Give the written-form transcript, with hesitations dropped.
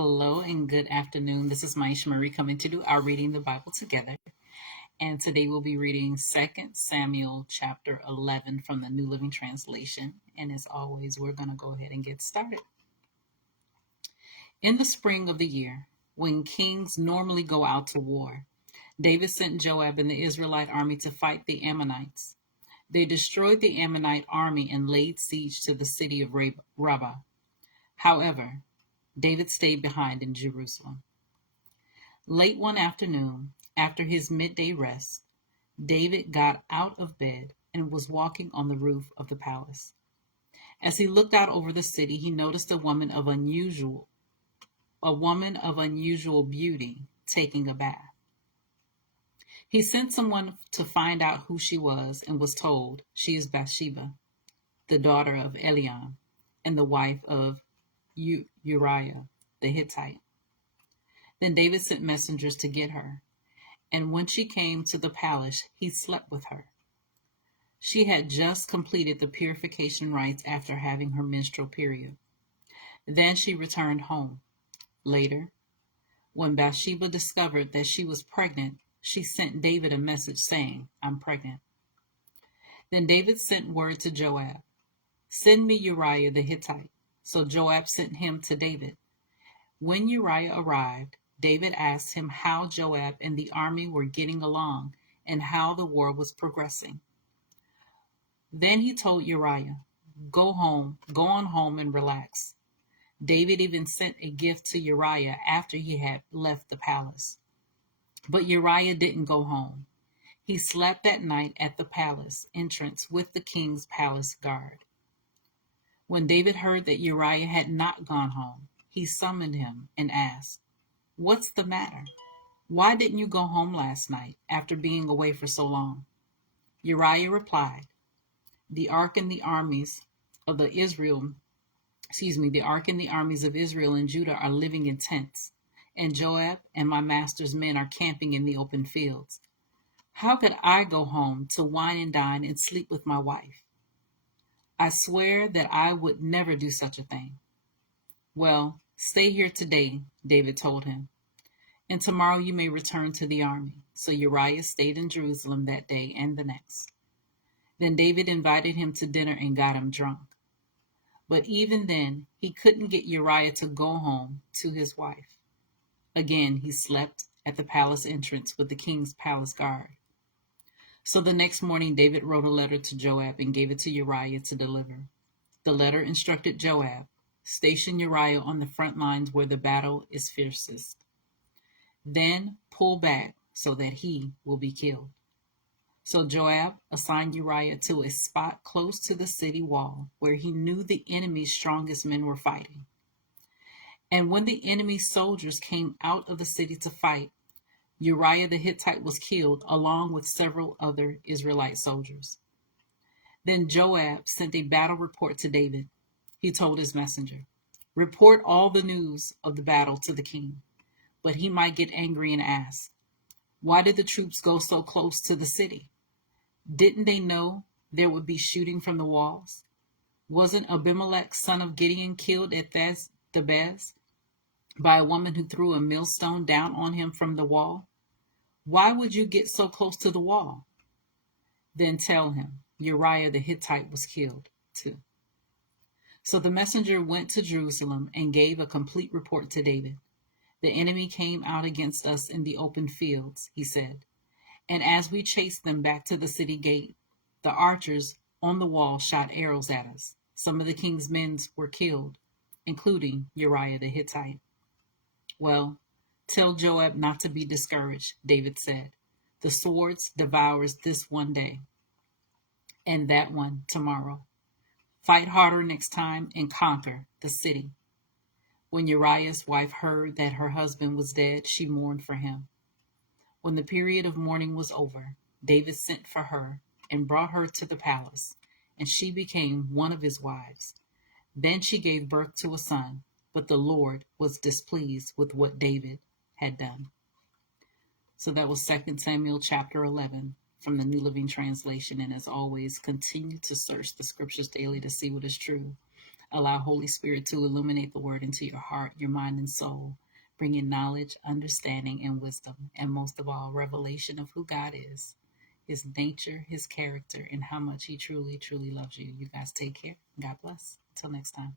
Hello and good afternoon. This is Myesha coming to do our reading the Bible together. And today we'll be reading 2 Samuel chapter 11 from the New Living Translation. And as always, we're going to go ahead and get started. In the spring of the year, when kings normally go out to war, David sent Joab and the Israelite army to fight the Ammonites. They destroyed the Ammonite army and laid siege to the city of Rabbah. However, David stayed behind in Jerusalem. Late one afternoon, after his midday rest, David got out of bed and was walking on the roof of the palace. As he looked out over the city, he noticed a woman of unusual beauty taking a bath. He sent someone to find out who she was and was told she is Bathsheba, the daughter of Eliam, and the wife of Uriah the Hittite. Then David sent messengers to get her, and when she came to the palace, he slept with her. She had just completed the purification rites after having her menstrual period. Then she returned home. Later, when Bathsheba discovered that she was pregnant, she sent David a message saying, "I'm pregnant." Then David sent word to Joab, "Send me Uriah the Hittite." So Joab sent him to David. When Uriah arrived, David asked him how Joab and the army were getting along and how the war was progressing. Then he told Uriah, go on home and relax." David even sent a gift to Uriah after he had left the palace. But Uriah didn't go home. He slept that night at the palace entrance with the king's palace guard. When David heard that Uriah had not gone home, he summoned him and asked, "What's the matter? Why didn't you go home last night after being away for so long?" Uriah replied, "The ark and the armies of Israel and Judah are living in tents, and Joab and my master's men are camping in the open fields. How could I go home to wine and dine and sleep with my wife? I swear that I would never do such a thing." "Well, stay here today," David told him, "and tomorrow you may return to the army." So Uriah stayed in Jerusalem that day and the next. Then David invited him to dinner and got him drunk. But even then, he couldn't get Uriah to go home to his wife. Again, he slept at the palace entrance with the king's palace guard. So the next morning, David wrote a letter to Joab and gave it to Uriah to deliver. The letter instructed Joab, "Station Uriah on the front lines where the battle is fiercest. Then pull back so that he will be killed." So Joab assigned Uriah to a spot close to the city wall where he knew the enemy's strongest men were fighting. And when the enemy's soldiers came out of the city to fight, Uriah the Hittite was killed along with several other Israelite soldiers. Then Joab sent a battle report to David. He told his messenger, "Report all the news of the battle to the king." But he might get angry and ask, "Why did the troops go so close to the city? Didn't they know there would be shooting from the walls? Wasn't Abimelech, son of Gideon, killed at Thebez by a woman who threw a millstone down on him from the wall? Why would you get so close to the wall?" Then tell him Uriah the Hittite was killed too. So the messenger went to Jerusalem and gave a complete report to David. "The enemy came out against us in the open fields," he said, "and as we chased them back to the city gate, the archers on the wall shot arrows at us. Some of the king's men were killed, including Uriah the Hittite." "Well, tell Joab not to be discouraged," David said. "The sword devours this one day, and that one tomorrow. Fight harder next time and conquer the city." When Uriah's wife heard that her husband was dead, she mourned for him. When the period of mourning was over, David sent for her and brought her to the palace, and she became one of his wives. Then she gave birth to a son, but the Lord was displeased with what David had done. So that was 2 Samuel chapter 11 from the New Living Translation. And as always, continue to search the scriptures daily to see what is true. Allow Holy Spirit to illuminate the word into your heart, your mind, and soul, bringing knowledge, understanding, and wisdom, and most of all, revelation of who God is, his nature, his character, and how much he truly, truly loves you. You guys take care. God bless. Until next time.